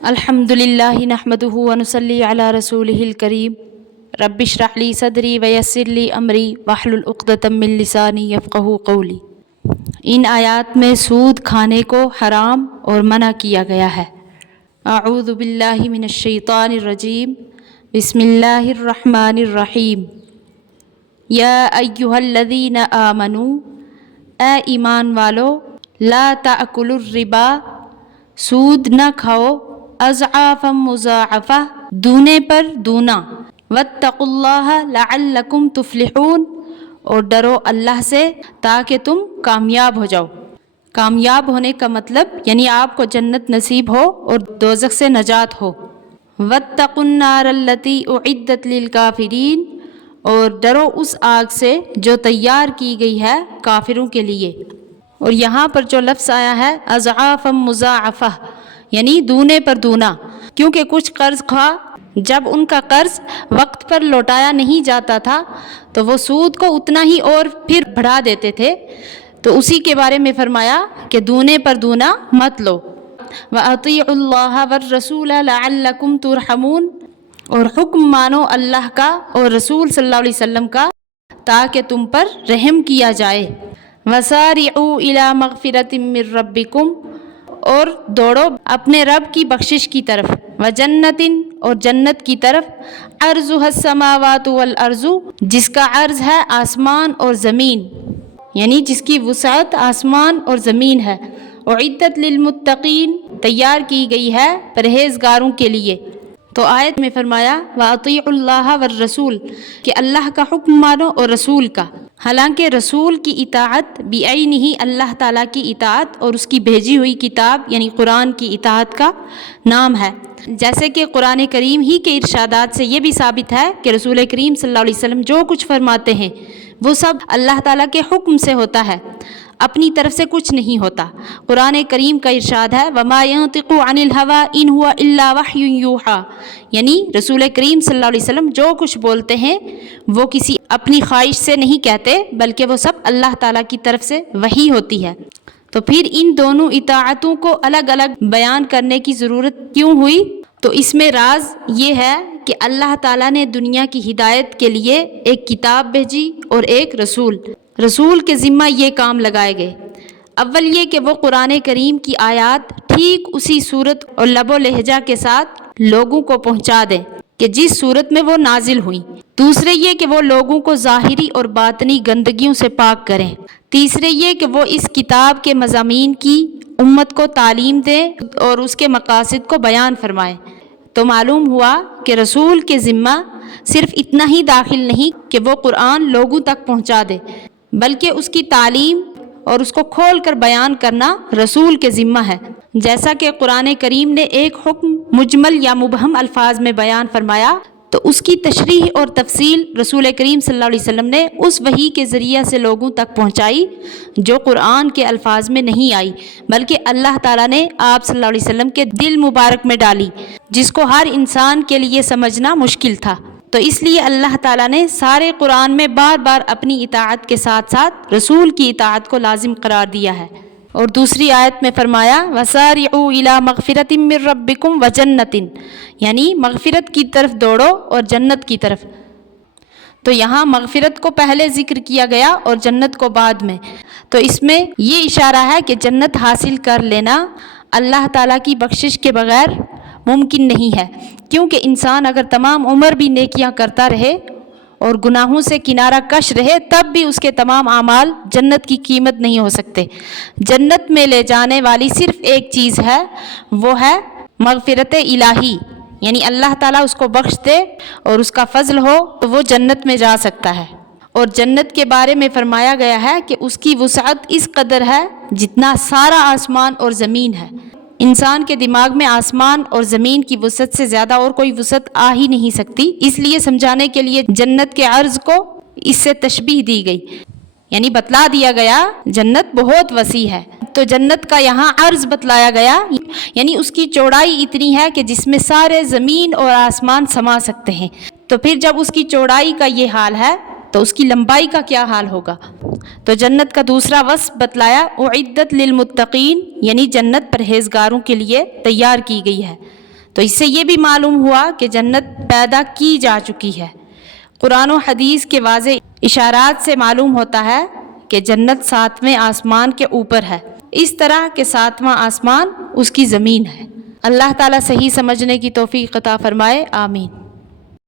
الحمدللہ نحمدہ ونصلی علی رسولہ الکریم رب اشرح لی صدری ویسر لی امری واحلل عقدۃ من لسانی یفقہوا قولی۔ ان آیات میں سود کھانے کو حرام اور منع کیا گیا ہے۔ اعوذ باللہ من الشیطان الرجیم، بسم اللہ الرحمن الرحیم۔ یا ایہا الذین آمنوا، اے ایمان والو، لا تأکلوا الربا، سود نہ کھاؤ، اضعافا مضاعفہ، دونے پر دونا، واتقوا اللہ لعلکم تفلحون، اور ڈرو اللہ سے تاکہ تم کامیاب ہو جاؤ۔ کامیاب ہونے کا مطلب یعنی آپ کو جنت نصیب ہو اور دوزخ سے نجات ہو۔ واتقوا النار التی اعدت للکافرین، اور ڈرو اس آگ سے جو تیار کی گئی ہے کافروں کے لیے۔ اور یہاں پر جو لفظ آیا ہے اضعافا مضاعفہ، یعنی دونے پر دونا، کیونکہ کچھ قرض خواہ جب ان کا قرض وقت پر لوٹایا نہیں جاتا تھا تو وہ سود کو اتنا ہی اور پھر بڑھا دیتے تھے، تو اسی کے بارے میں فرمایا کہ دونے پر دونا مت لو۔ وَأَطِيعُوا اللَّهَ وَالرَّسُولَ لَعَلَّكُمْ تُرْحَمُونَ، اور حکم مانو اللہ کا اور رسول صلی اللہ علیہ وسلم کا تاکہ تم پر رحم کیا جائے۔ وَسَارِعُوا إِلَى مَغْفِرَةٍ مِّن رَّبِّكُمْ، اور دوڑو اپنے رب کی بخشش کی طرف، وجنتٍ، اور جنت کی طرف، عرضها السماوات والارض، جس کا عرض ہے آسمان اور زمین، یعنی جس کی وسعت آسمان اور زمین ہے، اعدت للمتقین، تیار کی گئی ہے پرہیزگاروں کے لیے۔ تو آیت میں فرمایا وَأَطِيعُوا اللَّهَ وَالرَّسُولَ، کہ اللہ کا حکم مانو اور رسول کا۔ حالانکہ رسول کی اطاعت بعینہ اللہ تعالیٰ کی اطاعت اور اس کی بھیجی ہوئی کتاب یعنی قرآن کی اطاعت کا نام ہے۔ جیسے کہ قرآن کریم ہی کے ارشادات سے یہ بھی ثابت ہے کہ رسول کریم صلی اللہ علیہ وسلم جو کچھ فرماتے ہیں وہ سب اللہ تعالیٰ کے حکم سے ہوتا ہے، اپنی طرف سے کچھ نہیں ہوتا۔ قرآن کریم کا ارشاد ہے وَمَا يَنطِقُ عَنِ الْهَوَىٰ إِنْ هُوَ إِلَّا وَحْيٌ يُوحَىٰ، یعنی رسول کریم صلی اللہ علیہ وسلم جو کچھ بولتے ہیں وہ کسی اپنی خواہش سے نہیں کہتے، بلکہ وہ سب اللہ تعالیٰ کی طرف سے وحی ہوتی ہے۔ تو پھر ان دونوں اطاعتوں کو الگ الگ بیان کرنے کی ضرورت کیوں ہوئی؟ تو اس میں راز یہ ہے کہ اللہ تعالیٰ نے دنیا کی ہدایت کے لیے ایک کتاب بھیجی اور ایک رسول کے ذمہ یہ کام لگائے گئے۔ اول یہ کہ وہ قرآن کریم کی آیات ٹھیک اسی صورت اور لب و لہجہ کے ساتھ لوگوں کو پہنچا دیں کہ جس صورت میں وہ نازل ہوئیں۔ دوسرے یہ کہ وہ لوگوں کو ظاہری اور باطنی گندگیوں سے پاک کریں۔ تیسرے یہ کہ وہ اس کتاب کے مضامین کی امت کو تعلیم دیں اور اس کے مقاصد کو بیان فرمائیں۔ تو معلوم ہوا کہ رسول کے ذمہ صرف اتنا ہی داخل نہیں کہ وہ قرآن لوگوں تک پہنچا دے، بلکہ اس کی تعلیم اور اس کو کھول کر بیان کرنا رسول کے ذمہ ہے۔ جیسا کہ قرآن کریم نے ایک حکم مجمل یا مبہم الفاظ میں بیان فرمایا تو اس کی تشریح اور تفصیل رسول کریم صلی اللہ علیہ وسلم نے اس وحی کے ذریعے سے لوگوں تک پہنچائی جو قرآن کے الفاظ میں نہیں آئی، بلکہ اللہ تعالیٰ نے آپ صلی اللہ علیہ وسلم کے دل مبارک میں ڈالی، جس کو ہر انسان کے لیے سمجھنا مشکل تھا۔ تو اس لیے اللہ تعالیٰ نے سارے قرآن میں بار بار اپنی اطاعت کے ساتھ ساتھ رسول کی اطاعت کو لازم قرار دیا ہے۔ اور دوسری آیت میں فرمایا وَسَارِعُوا إِلَى مَغْفِرَةٍ مِّن رَّبِّكُمْ وَجَنَّةٍ، یعنی مغفرت کی طرف دوڑو اور جنت کی طرف۔ تو یہاں مغفرت کو پہلے ذکر کیا گیا اور جنت کو بعد میں۔ تو اس میں یہ اشارہ ہے کہ جنت حاصل کر لینا اللہ تعالیٰ کی بخشش کے بغیر ممکن نہیں ہے، کیونکہ انسان اگر تمام عمر بھی نیکیاں کرتا رہے اور گناہوں سے کنارہ کش رہے تب بھی اس کے تمام اعمال جنت کی قیمت نہیں ہو سکتے۔ جنت میں لے جانے والی صرف ایک چیز ہے، وہ ہے مغفرت الہی، یعنی اللہ تعالیٰ اس کو بخش دے اور اس کا فضل ہو تو وہ جنت میں جا سکتا ہے۔ اور جنت کے بارے میں فرمایا گیا ہے کہ اس کی وسعت اس قدر ہے جتنا سارا آسمان اور زمین ہے۔ انسان کے دماغ میں آسمان اور زمین کی وسعت سے زیادہ اور کوئی وسعت آ ہی نہیں سکتی، اس لیے سمجھانے کے لیے جنت کے عرض کو اس سے تشبیہ دی گئی، یعنی بتلا دیا گیا جنت بہت وسیع ہے۔ تو جنت کا یہاں عرض بتلایا گیا، یعنی اس کی چوڑائی اتنی ہے کہ جس میں سارے زمین اور آسمان سما سکتے ہیں۔ تو پھر جب اس کی چوڑائی کا یہ حال ہے تو اس کی لمبائی کا کیا حال ہوگا؟ تو جنت کا دوسرا وصف بتلایا اعدت للمتقین، یعنی جنت پرہیزگاروں کے لیے تیار کی گئی ہے۔ تو اس سے یہ بھی معلوم ہوا کہ جنت پیدا کی جا چکی ہے۔ قرآن و حدیث کے واضح اشارات سے معلوم ہوتا ہے کہ جنت 7ویں آسمان کے اوپر ہے، اس طرح کہ 7واں آسمان اس کی زمین ہے۔ اللہ تعالیٰ صحیح سمجھنے کی توفیق عطا فرمائے، آمین۔